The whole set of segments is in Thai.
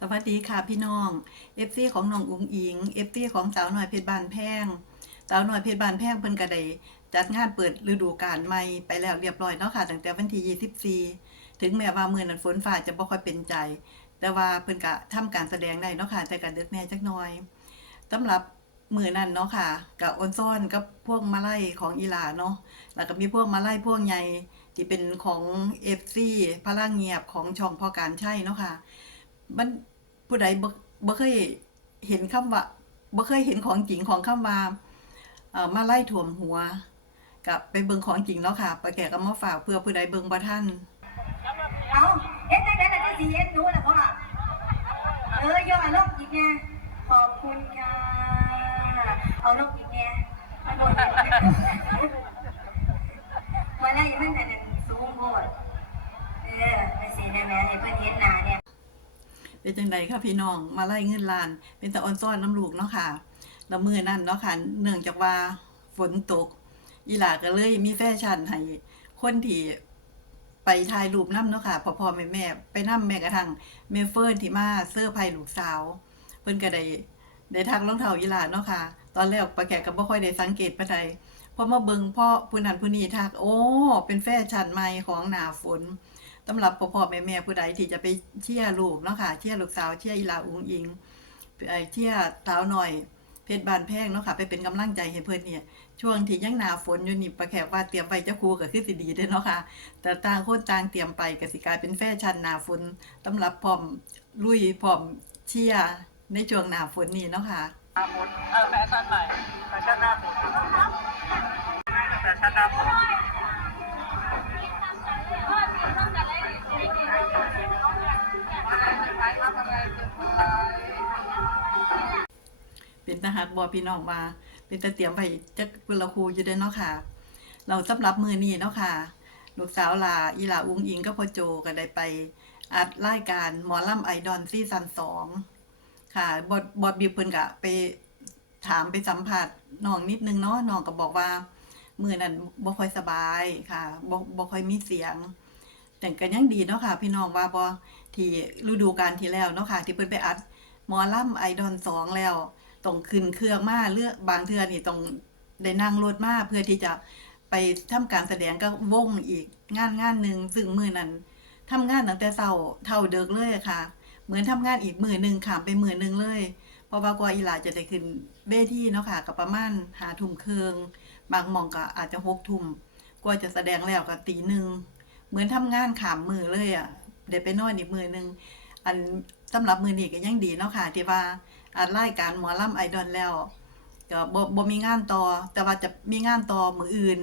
สวัสดีค่ะพี่น้องเอฟซีของน้องอุ๋งอิงเอฟซีของสาวหน่อยเพชรบานแพงสาวหน่อยเพชรบานแพงเพิ่นก็ไดจัดงานเปิดฤดูกาลใหม่ไปแล้วเรียบร้อยเนาะค่ะตั้งแต่วันที่24 ถึงแม้ว่ามื้อนั้นฝนฟ้าจะบ่ค่อยเป็นใจ แต่ว่าเพิ่นก็ทำการแสดงได้เนาะค่ะแต่ก็ดึกแน่จักหน่อยสำหรับมือนั้นเนาะค่ะกับออนซ่อนกับพวกมาไลัยของอีหลาเนาะแล้วก็มีพวกมาไลัยพวกใหญ่ที่เป็นของ FC พลังเงียบของช่องพอการใช่เนาะค่ะ มันผู้ใดบ่เคยเห็นคำว่าบ่เคยเห็นของจริงของคำว่ามาไล่ถ่วมหัวกับไปเบิ่งของจริงแล้วค่ะป้าแก่ก็มาฝากเพื่อผู้ใดเบิ่งบ่ทันเอาเฮ็ดได้ได้แต่สิเฮ็ดหนูล่ะพ่อเออย่อลงอีกไงขอบคุณค่ะเอาลงอีกไงมาโดนมาได้ยังไม่ทันสูงโพดเออไปสิได้แม่ให้เพิ่นเฮ็ดหน้า เป็นจังใดค่ะพี่น้องมาไล่เงินลาน เป็นตาออนซ้อนน้ำลูกเนาะค่ะแล้วมือนั้นเนาะค่ะเนื่องจากว่าฝนตก อีหลาก็เลยมีแฟชั่นให้คนที่ไปถ่ายรูปนำเนาะค่ะพ่อๆแม่ไปนำแม้กระทั่งแม่เฟิร์นที่มาเซอร์ไพรส์ลูกสาว เพิ่นก็ได้ได้ทักรองเท้าอีหลาเนาะค่ะ ตอนแรกปาแกก็บ่ค่อยได้สังเกตปานใดพอมาเบิงพ่อผู้นั้นผู้นี้ทักโอ้เป็นแฟชั่นใหม่ของหนาฝน สำหรับพ่อพ่อแม่แม่ผู้ใดที่จะไปเชียร์ลูกเนาะค่ะเชียร์ลูกสาวเชียร์อีลาอุงอิงไอเชียร์สาวหน่อยเพชรบานแพงเนาะค่ะ ไปเป็นกำลังใจให้เพิ่อนเนี่ย ช่วงที่ยังหนาฝนอยู่นี่ปาแขกว่าเตรียมไปเจ้าครูก็คือสิดีด้อเนาะค่ะ แต่ต่างคนต่างเตรียมไปก็สิกายเป็นแฟชั่นหนาฝนสำหรับพร้อมลุยพร้อมเชียร์ในช่วงหนาฝนนี้เนาะค่ะหนาฝนเออแฟชั่นใหม่แฟชั่นหน้าฝนแฟชั่นหน้าฝน เป็นตาหักบอพี่น้องมาเป็นตาเตรียมไปจักเวลาครูอยู่ด้อเนาะค่ะ เราสำหรับมือนี้เนาะค่ะ ลูกสาวลาอีลาอุ้งอิงก็พอโจก็ได้ไปอัดรายการหมอล่ำไอดอลซีซั่นสองค่ะบอดบอดบิวเพิ่นกะไปถามไปสัมผัสน้องนิดนึงเนาะน้องก็บอกว่ามือนั้นบ่ค่อยสบายค่ะบ่บ่ค่อยมีเสียง แต่ก็ยังดีเนาะค่ะ พี่น้องว่าบ่ที่ฤดูกาลที่แล้วเนาะค่ะ ที่เพิ่นไปอัดมอลำไอดอลสองแล้วต้องขึ้นเครื่องมาเลือกบางเทื่อนี่ต้องได้นั่งรถมาเพื่อที่จะไปทำการแสดงก็วงอีกงานงานหนึ่งซึ่งมือนั้นทำงานตั้งแต่เช้าเท่าเดิกเลยค่ะ เหมือนทำงานอีกมือหนึ่งขามไปมือหนึ่งเลยเพราะว่ากว่าอีหลาจะได้ขึ้นเวทีเนาะค่ะก็ประมาณหาทุ่มเครึ่งบางมองก็อาจจะหกทุ่มกว่าจะแสดงแล้วก็ตีหนึ่ง เหมือนทำงานขามมือเลยอะเดี๋ยวไปนอนอีกมือหนึ่งอันสำหรับมือนี้ก็ยังดีเนาะค่ะที่ว่าอัดรายการหมอลำไอดอลแล้วก็บ่บ่มีงานต่อ แต่ว่าจะมีงานต่อมืออื่น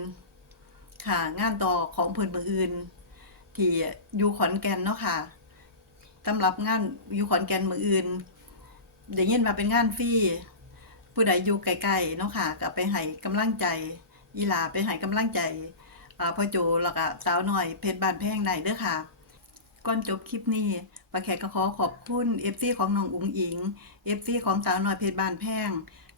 ค่ะ งานต่อของเพิ่อนมืออื่น ที่อยู่ขอนแก่นเนาะค่ะสำหรับงานอยู่ขอนแก่นมืออื่นได้ยินว่าเป็นงานฟรีผู้ใดอยู่ไกลๆเนาะค่ะก็ไปให้กำลังใจอีลาไปให้กำลังใจ พ่อโจแล้วก็สาวหน่อยเพชรบานแพงไหนเด้อค่ะ ก่อนจบคลิปนี้ป้าแขกก็ขอขอบคุณเอฟซีของน้องอุ๋งอิงเอฟซีของสาวหน่อยเพชรบานแพง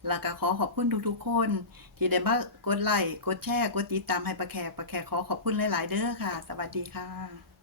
แล้วก็ขอขอบคุณทุกๆคน ที่ได้มากดไลค์กดแชร์กดติดตามให้ป้าแขกป้าแขกขอขอบคุณหลาย ๆ เด้อค่ะ สวัสดีค่ะ